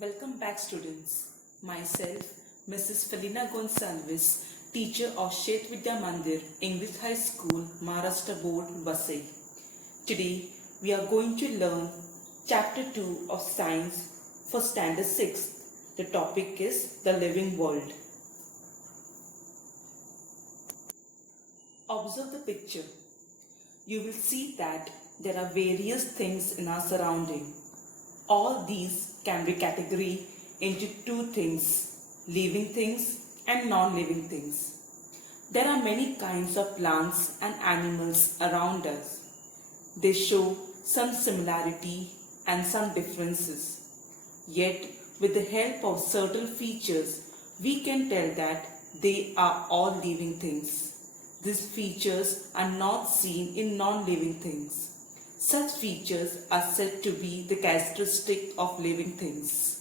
Welcome back, students. Myself, Mrs. Felina Gonsalves, teacher of Shet Vidya Mandir, English High School, Maharashtra Board, Vasai. Today, we are going to learn Chapter 2 of Science for Standard 6. The topic is the living world. Observe the picture. You will see that there are various things in our surrounding. All these can be categorized into two things, living things and non-living things. There are many kinds of plants and animals around us. They show some similarity and some differences. Yet, with the help of certain features, we can tell that they are all living things. These features are not seen in non-living things. Such features are said to be the characteristic of living things.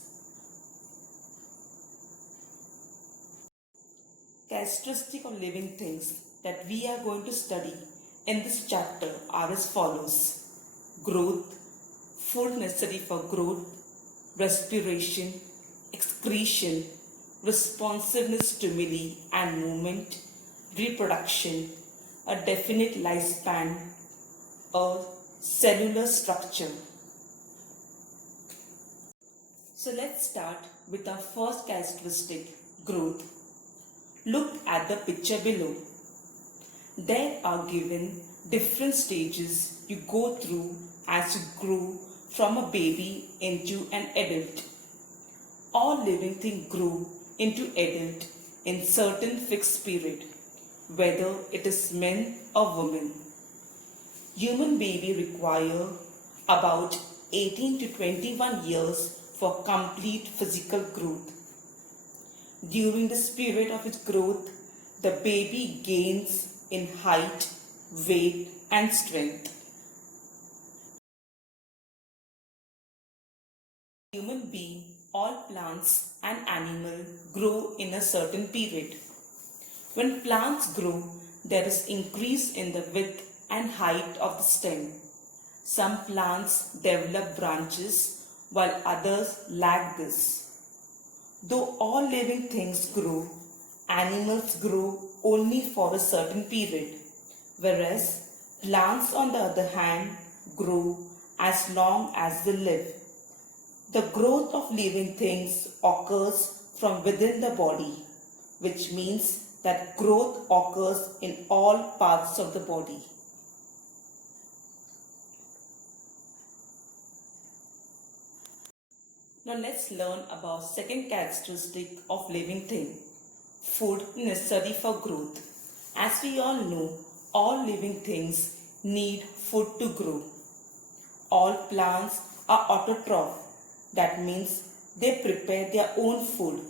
Characteristic of living things that we are going to study in this chapter are as follows: growth, food necessary for growth, respiration, excretion, responsiveness to stimuli and movement, reproduction, a definite lifespan, a cellular structure. So let's start with our first characteristic, growth. Look at the picture below. There are given different stages you go through as you grow from a baby into an adult. All living things grow into adult in certain fixed period, whether it is men or women. Human baby require about 18 to 21 years for complete physical growth. During this period of its growth, the baby gains in height, weight and strength. Human being, all plants and animals grow in a certain period. When plants grow, there is increase in the width and height of the stem. Some plants develop branches while others lack this. Though all living things grow, animals grow only for a certain period, whereas plants on the other hand grow as long as they live. The growth of living things occurs from within the body, which means that growth occurs in all parts of the body. Now let's learn about second characteristic of living thing, food necessary for growth. As we all know, all living things need food to grow. All plants are autotroph, that means they prepare their own food.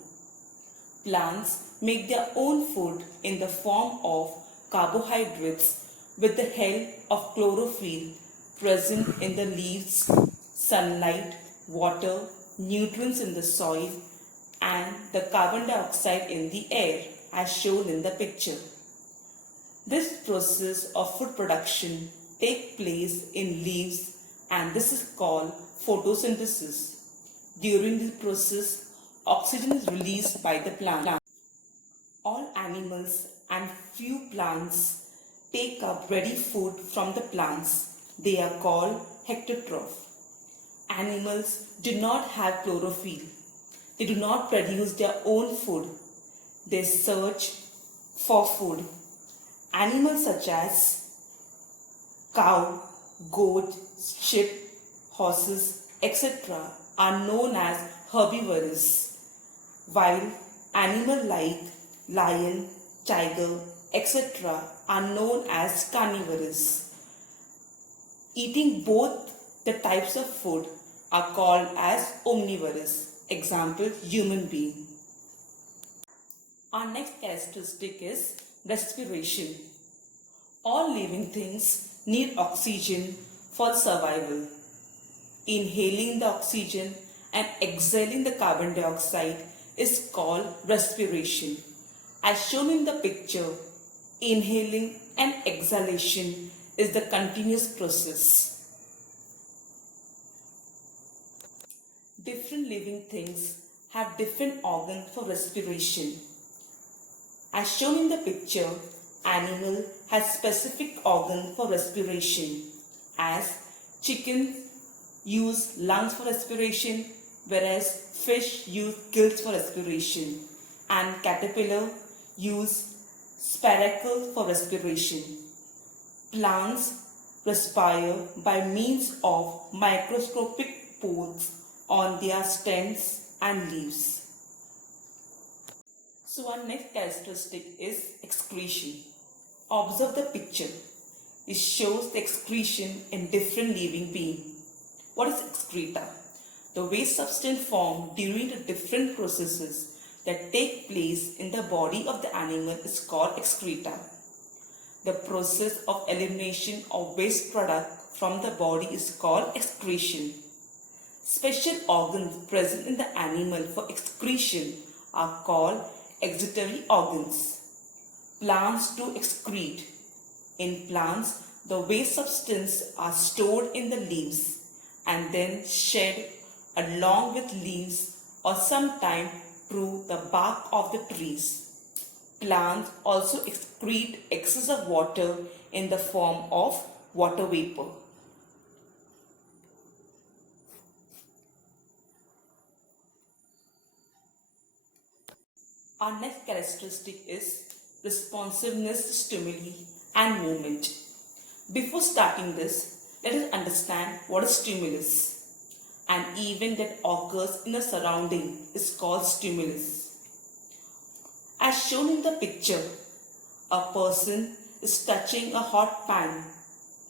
Plants make their own food in the form of carbohydrates with the help of chlorophyll present in the leaves, sunlight, water, nutrients in the soil and the carbon dioxide in the air as shown in the picture. This process of food production takes place in leaves and this is called photosynthesis. During this process, oxygen is released by the plant. All animals and few plants take up ready food from the plants. They are called heterotroph. Animals do not have chlorophyll. They do not produce their own food. They search for food. Animals such as cow, goat, sheep, horses, etc. are known as herbivorous, while animals like lion, tiger, etc. are known as carnivorous. Eating both the types of food are called as omnivorous. Example, human being. Our next characteristic is respiration. All living things need oxygen for survival. Inhaling the oxygen and exhaling the carbon dioxide is called respiration. As shown in the picture, inhaling and exhalation is the continuous process. Different living things have different organs for respiration. As shown in the picture, animal has specific organ for respiration, as chickens use lungs for respiration, whereas fish use gills for respiration, and caterpillar use spiracles for respiration. Plants respire by means of microscopic pores on their stems and leaves. So our next characteristic is excretion. Observe the picture. It shows the excretion in different living beings. What is excreta? The waste substance formed during the different processes that take place in the body of the animal is called excreta. The process of elimination of waste product from the body is called excretion. Special organs present in the animal for excretion are called excretory organs. Plants do excrete. In plants, the waste substances are stored in the leaves and then shed along with leaves or sometimes through the bark of the trees. Plants also excrete excess of water in the form of water vapor. Our next characteristic is responsiveness, stimuli and movement. Before starting this, let us understand what is stimulus. An event that occurs in a surrounding is called stimulus. As shown in the picture, a person is touching a hot pan.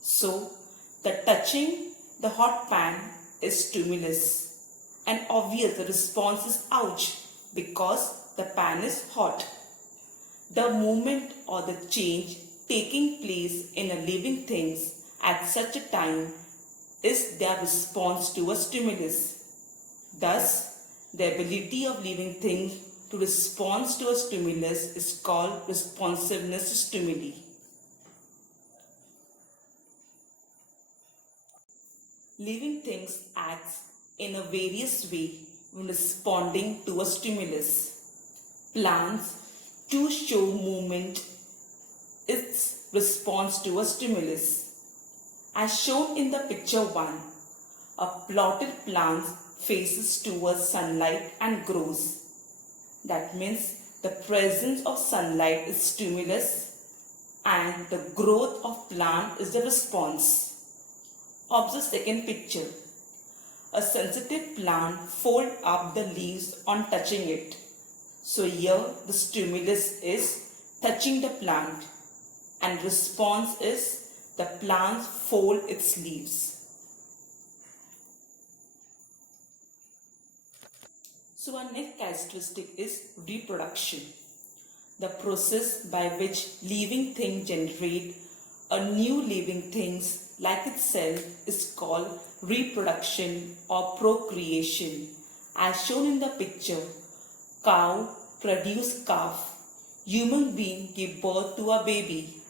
So, the touching the hot pan is stimulus. And obvious the response is ouch because the pan is hot. The movement or the change taking place in a living things at such a time is their response to a stimulus. Thus, the ability of living things to respond to a stimulus is called responsiveness stimuli. Living things act in a various way when responding to a stimulus. Plants to show movement its response to a stimulus. As shown in the picture 1, a plotted plant faces towards sunlight and grows. That means the presence of sunlight is stimulus and the growth of plant is the response. Observe second picture. A sensitive plant folds up the leaves on touching it. So here the stimulus is touching the plant and response is the plant fold its leaves. So our next characteristic is reproduction. The process by which living things generate a new living things like itself is called reproduction or procreation. As shown in the picture, cow produce calf, human being give birth to a baby,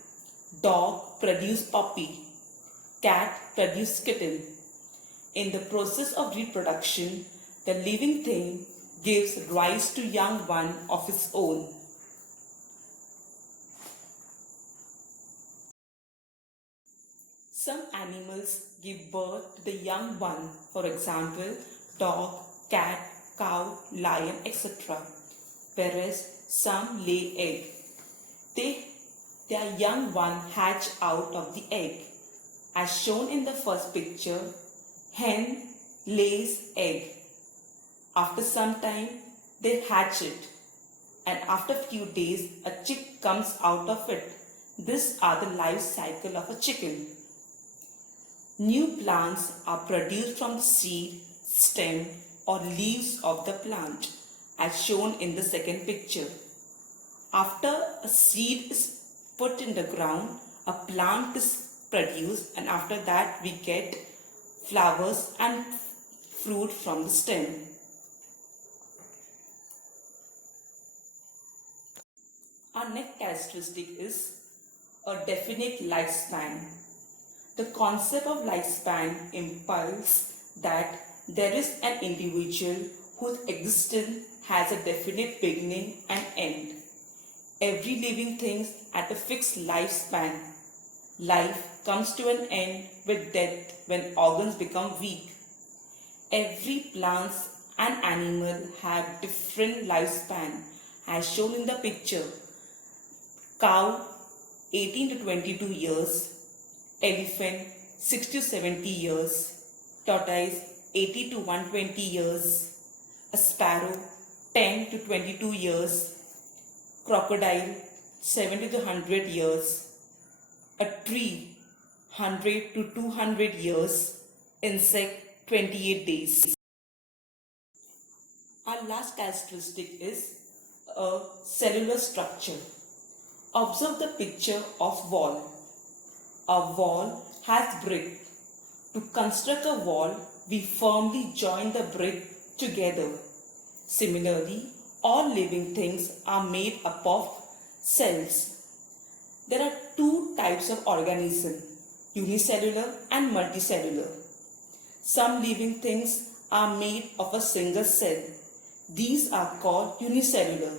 dog produce puppy, cat produce kitten. In the process of reproduction, the living thing gives rise to young one of its own. Some animals give birth to the young one, for example, dog, cat, cow, lion, etc. Whereas some lay egg. Their young one hatch out of the egg. As shown in the first picture, hen lays egg. After some time, they hatch it. And after few days, a chick comes out of it. These are the life cycle of a chicken. New plants are produced from the seed, stem or leaves of the plant, as shown in the second picture. After a seed is put in the ground, a plant is produced and after that we get flowers and fruit from the stem. Our next characteristic is a definite lifespan. The concept of lifespan implies that there is an individual whose existence has a definite beginning and end. Every living thing at a fixed lifespan. Life comes to an end with death when organs become weak. Every plant and animal have different lifespan as shown in the picture. Cow 18 to 22 years, elephant 60 to 70 years, tortoise 80 to 120 years, a sparrow 10 to 22 years, crocodile 70 to 100 years, a tree 100 to 200 years, insect 28 days. Our last characteristic is a cellular structure. Observe the picture of wall. A wall has brick. To construct a wall, we firmly join the brick together. Similarly, all living things are made up of cells. There are two types of organism, unicellular and multicellular. Some living things are made of a single cell. These are called unicellular.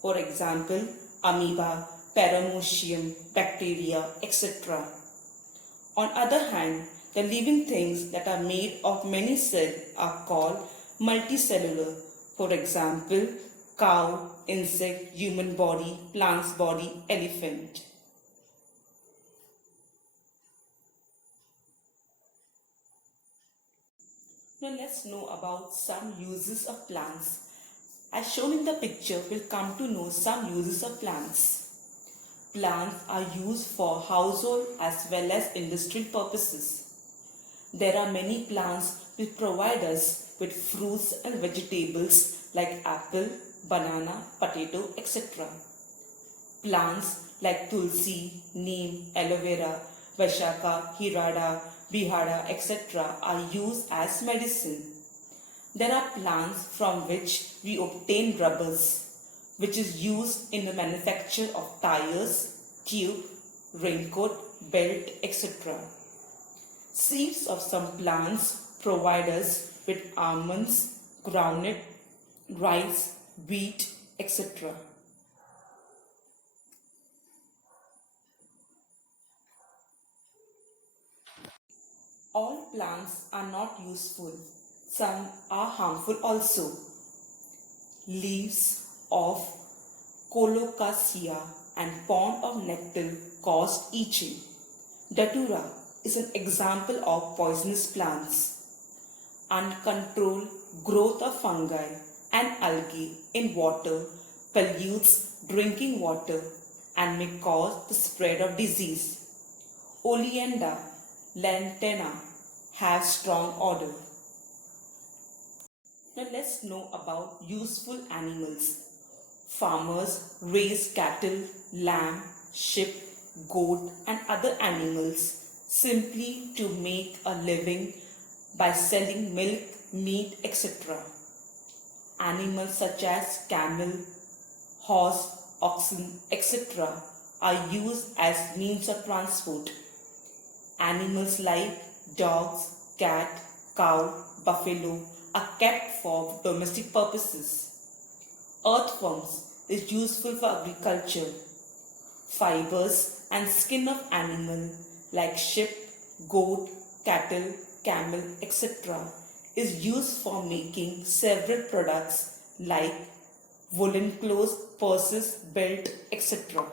For example, amoeba, paramecium, bacteria, etc. On other hand, the living things that are made of many cells are called multicellular. For example, cow, insect, human body, plant's body, elephant. Now let's know about some uses of plants. As shown in the picture, we'll come to know some uses of plants. Plants are used for household as well as industrial purposes. There are many plants which provide us with fruits and vegetables like apple, banana, potato, etc. Plants like tulsi, neem, aloe vera, vaishaka, hirada, bihada, etc. are used as medicine. There are plants from which we obtain rubbers, which is used in the manufacture of tires, tube, raincoat, belt, etc. Seeds of some plants provide us with almonds, groundnut, rice, wheat, etc. All plants are not useful. Some are harmful also. Leaves of colocasia and pond of nectar cause itching. Datura is an example of poisonous plants. Uncontrolled growth of fungi and algae in water pollutes drinking water and may cause the spread of disease. Oleander, lantana have strong odor. Now let's know about useful animals. Farmers raise cattle, lamb, sheep, goat and other animals simply to make a living by selling milk, meat, etc. Animals such as camel, horse, oxen, etc. are used as means of transport. Animals like dogs, cat, cow, buffalo are kept for domestic purposes. Earthworms is useful for agriculture. Fibers and skin of animal like sheep, goat, cattle, camel, etc. is used for making several products like woolen clothes, purses, belt, etc.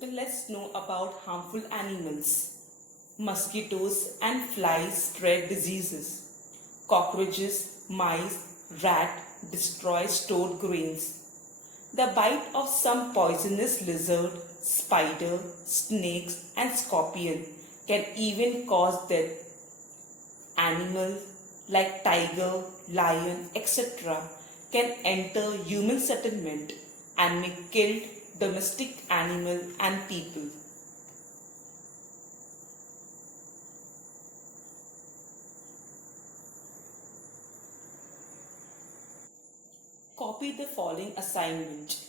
Then let's know about harmful animals. Mosquitoes and flies spread diseases. Cockroaches, mice, rat destroy stored grains. The bite of some poisonous lizard, spider, snakes and scorpion can even cause death. Animals like tiger, lion, etc. can enter human settlement and may kill domestic animal and people. Copy the following assignment.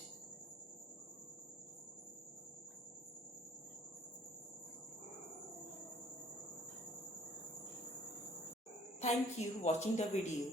Thank you for watching the video.